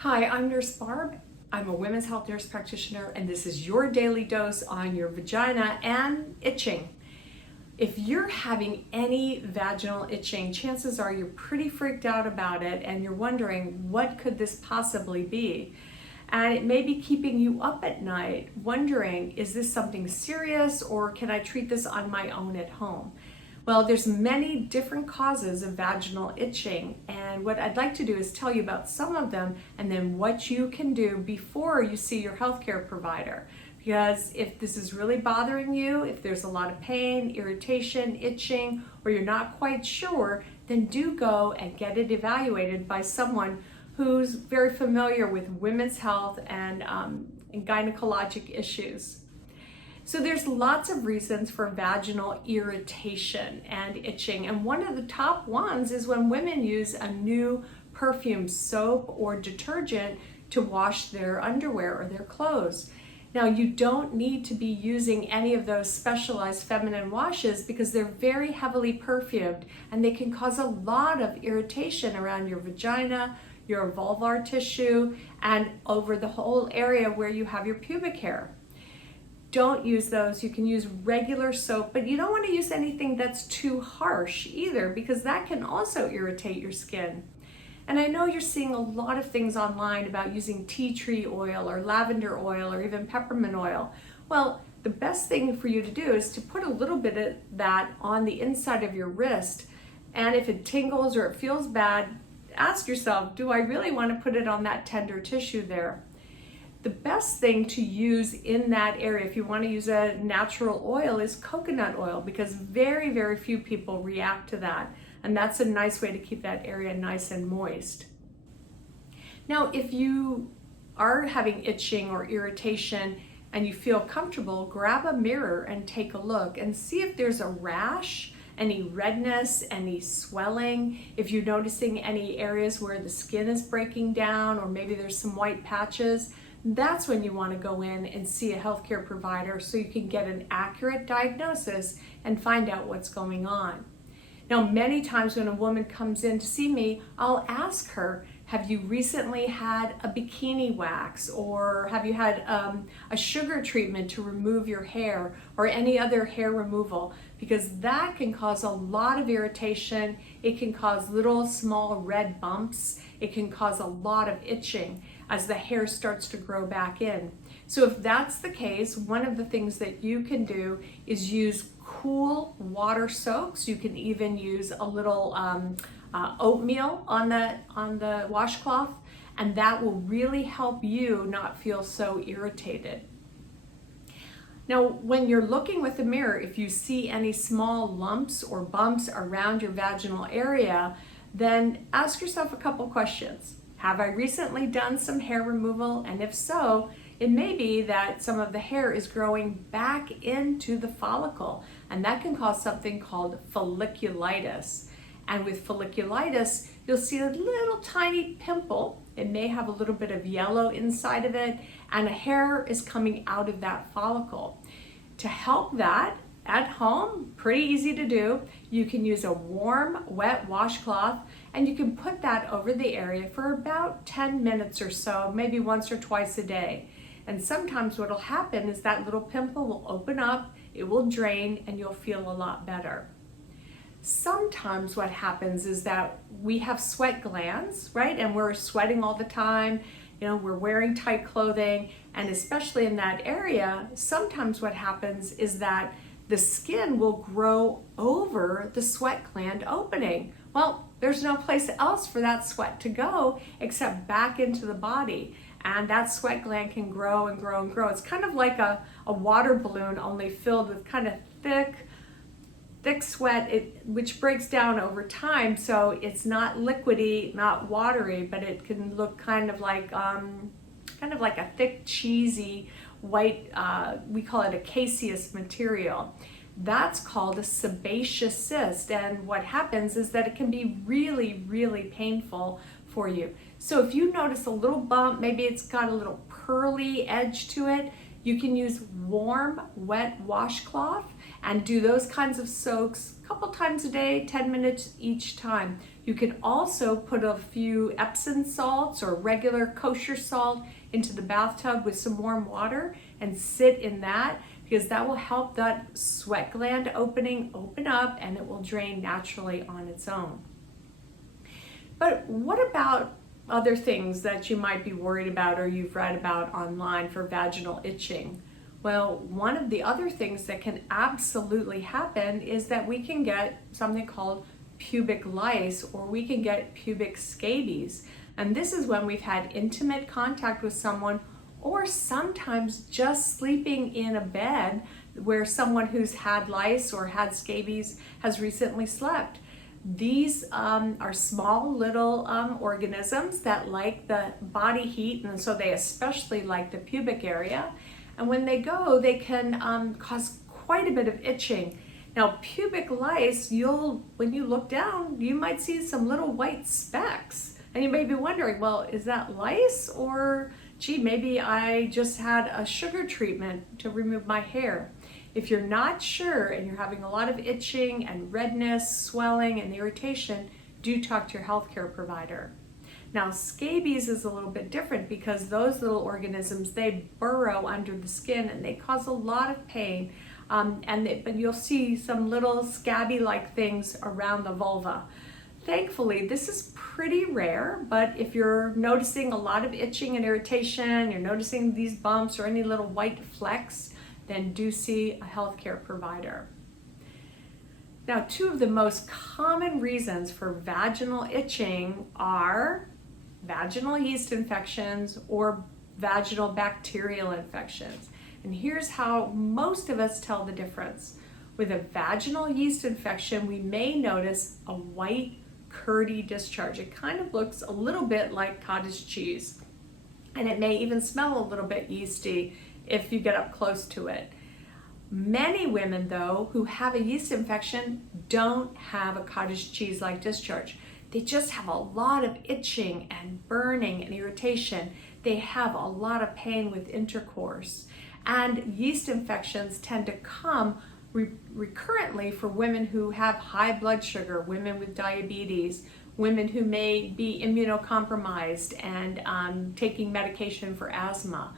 Hi, I'm Nurse Barb. I'm a women's health nurse practitioner, and this is your daily dose on your vagina and itching. If you're having any vaginal itching, chances are you're pretty freaked out about it and you're wondering, what could this possibly be? And it may be keeping you up at night wondering, is this something serious or can I treat this on my own at home? Well, there's many different causes of vaginal itching, and what I'd like to do is tell you about some of them and then what you can do before you see your healthcare provider. Because if this is really bothering you, if there's a lot of pain, irritation, itching, or you're not quite sure, then do go and get it evaluated by someone who's very familiar with women's health and gynecologic issues. So there's lots of reasons for vaginal irritation and itching, and one of the top ones is when women use a new perfume, soap, or detergent to wash their underwear or their clothes. Now, you don't need to be using any of those specialized feminine washes because they're very heavily perfumed and they can cause a lot of irritation around your vagina, your vulvar tissue, and over the whole area where you have your pubic hair. Don't use those. You can use regular soap, but you don't want to use anything that's too harsh either because that can also irritate your skin. And I know you're seeing a lot of things online about using tea tree oil or lavender oil or even peppermint oil. Well, the best thing for you to do is to put a little bit of that on the inside of your wrist, and if it tingles or it feels bad, ask yourself, do I really want to put it on that tender tissue there? The best thing to use in that area, if you want to use a natural oil, is coconut oil because very, very few people react to that. And that's a nice way to keep that area nice and moist. Now, if you are having itching or irritation and you feel comfortable, grab a mirror and take a look and see if there's a rash, any redness, any swelling, if you're noticing any areas where the skin is breaking down or maybe there's some white patches. That's when you want to go in and see a healthcare provider so you can get an accurate diagnosis and find out what's going on. Now, many times when a woman comes in to see me, I'll ask her, have you recently had a bikini wax, or have you had a sugar treatment to remove your hair, or any other hair removal? Because that can cause a lot of irritation. It can cause little small red bumps. It can cause a lot of itching as the hair starts to grow back in. So if that's the case, one of the things that you can do is use cool water soaks. You can even use a little oatmeal on the washcloth, and that will really help you not feel so irritated. Now, when you're looking with the mirror, if you see any small lumps or bumps around your vaginal area, then ask yourself a couple questions. Have I recently done some hair removal? And if so, it may be that some of the hair is growing back into the follicle, and that can cause something called folliculitis. And with folliculitis, you'll see a little tiny pimple. It may have a little bit of yellow inside of it, and a hair is coming out of that follicle. To help that, at home, pretty easy to do, you can use a warm, wet washcloth and you can put that over the area for about 10 minutes or so, maybe once or twice a day. And sometimes what will happen is that little pimple will open up, it will drain, and you'll feel a lot better. Sometimes what happens is that we have sweat glands, right? And we're sweating all the time, we're wearing tight clothing, and especially in that area, sometimes what happens is that the skin will grow over the sweat gland opening. Well, there's no place else for that sweat to go except back into the body. And that sweat gland can grow and grow and grow. It's kind of like a water balloon, only filled with kind of thick sweat, which breaks down over time. So it's not liquidy, not watery, but it can look kind of like a thick, cheesy, white, we call it a caseous material. That's called a sebaceous cyst, and what happens is that it can be really, really painful for you. So if you notice a little bump, maybe it's got a little pearly edge to it, you can use warm, wet washcloth and do those kinds of soaks couple times a day, 10 minutes each time. You can also put a few Epsom salts or regular kosher salt into the bathtub with some warm water and sit in that, because that will help that sweat gland open up, and it will drain naturally on its own. But what about other things that you might be worried about or you've read about online for vaginal itching? Well, one of the other things that can absolutely happen is that we can get something called pubic lice, or we can get pubic scabies. And this is when we've had intimate contact with someone, or sometimes just sleeping in a bed where someone who's had lice or had scabies has recently slept. These are small little organisms that like the body heat, and so they especially like the pubic area. And when they go, they can cause quite a bit of itching. Now, pubic lice, when you look down, you might see some little white specks. And you may be wondering, well, is that lice? Or, gee, maybe I just had a sugar treatment to remove my hair. If you're not sure and you're having a lot of itching and redness, swelling, and irritation, do talk to your healthcare provider. Now, scabies is a little bit different because those little organisms, they burrow under the skin and they cause a lot of pain. But you'll see some little scabby-like things around the vulva. Thankfully, this is pretty rare, but if you're noticing a lot of itching and irritation, you're noticing these bumps or any little white flecks, then do see a healthcare provider. Now, two of the most common reasons for vaginal itching are vaginal yeast infections or vaginal bacterial infections. And here's how most of us tell the difference. With a vaginal yeast infection, we may notice a white, curdy discharge. It kind of looks a little bit like cottage cheese, and it may even smell a little bit yeasty if you get up close to it. Many women, though, who have a yeast infection don't have a cottage cheese-like discharge. They just have a lot of itching and burning and irritation. They have a lot of pain with intercourse. And yeast infections tend to come recurrently for women who have high blood sugar, women with diabetes, women who may be immunocompromised and taking medication for asthma.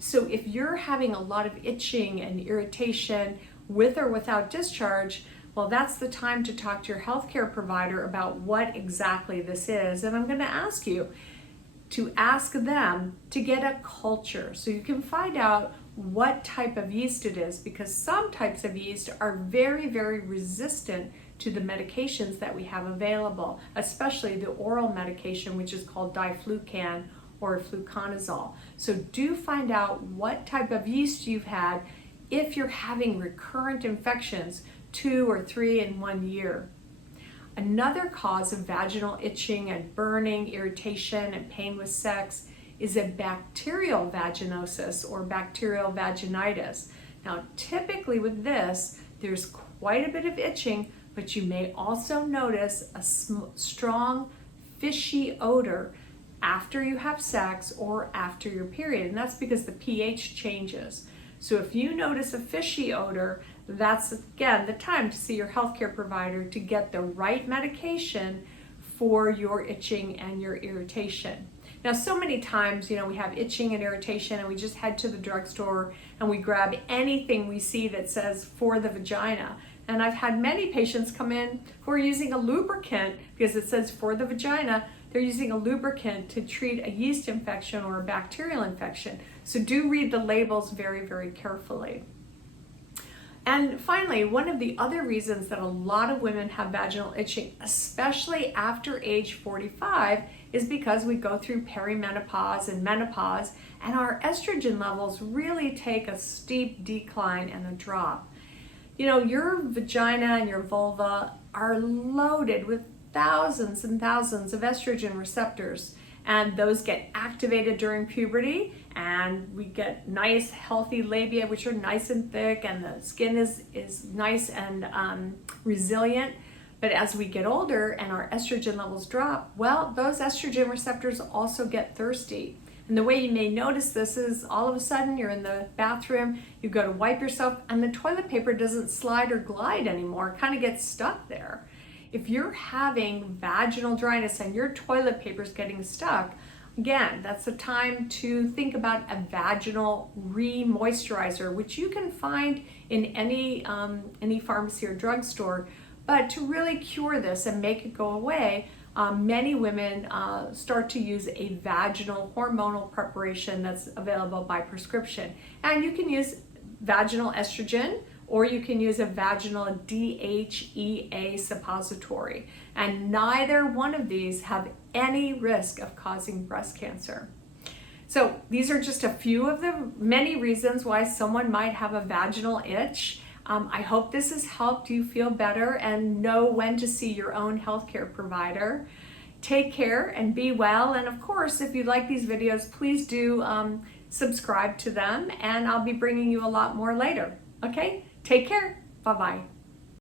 So if you're having a lot of itching and irritation with or without discharge, well, that's the time to talk to your healthcare provider about what exactly this is. And I'm going to ask you to ask them to get a culture so you can find out what type of yeast it is, because some types of yeast are very, very resistant to the medications that we have available, especially the oral medication, which is called diflucan or fluconazole. So do find out what type of yeast you've had if you're having recurrent infections 2 or 3 in 1 year. Another cause of vaginal itching and burning, irritation, and pain with sex is a bacterial vaginosis or bacterial vaginitis. Now, typically with this, there's quite a bit of itching, but you may also notice a strong fishy odor after you have sex or after your period, and that's because the pH changes. So if you notice a fishy odor, that's again the time to see your healthcare provider to get the right medication for your itching and your irritation. Now, so many times, we have itching and irritation and we just head to the drugstore and we grab anything we see that says for the vagina. And I've had many patients come in who are using a lubricant because it says for the vagina. They're using a lubricant to treat a yeast infection or a bacterial infection. So do read the labels very, very carefully. And finally, one of the other reasons that a lot of women have vaginal itching, especially after age 45, is because we go through perimenopause and menopause, and our estrogen levels really take a steep decline and a drop. Your vagina and your vulva are loaded with thousands and thousands of estrogen receptors, and those get activated during puberty, and we get nice healthy labia, which are nice and thick, and the skin is nice and resilient. But as we get older and our estrogen levels drop, well, those estrogen receptors also get thirsty. And the way you may notice this is all of a sudden you're in the bathroom, you go to wipe yourself, and the toilet paper doesn't slide or glide anymore. It kind of gets stuck there. If you're having vaginal dryness and your toilet paper is getting stuck, again, that's the time to think about a vaginal re-moisturizer, which you can find in any pharmacy or drugstore. But to really cure this and make it go away, many women start to use a vaginal hormonal preparation that's available by prescription. And you can use vaginal estrogen, or you can use a vaginal DHEA suppository. And neither one of these have any risk of causing breast cancer. So these are just a few of the many reasons why someone might have a vaginal itch. I hope this has helped you feel better and know when to see your own healthcare provider. Take care and be well. And of course, if you like these videos, please do subscribe to them, and I'll be bringing you a lot more later. Okay? Take care. Bye-bye.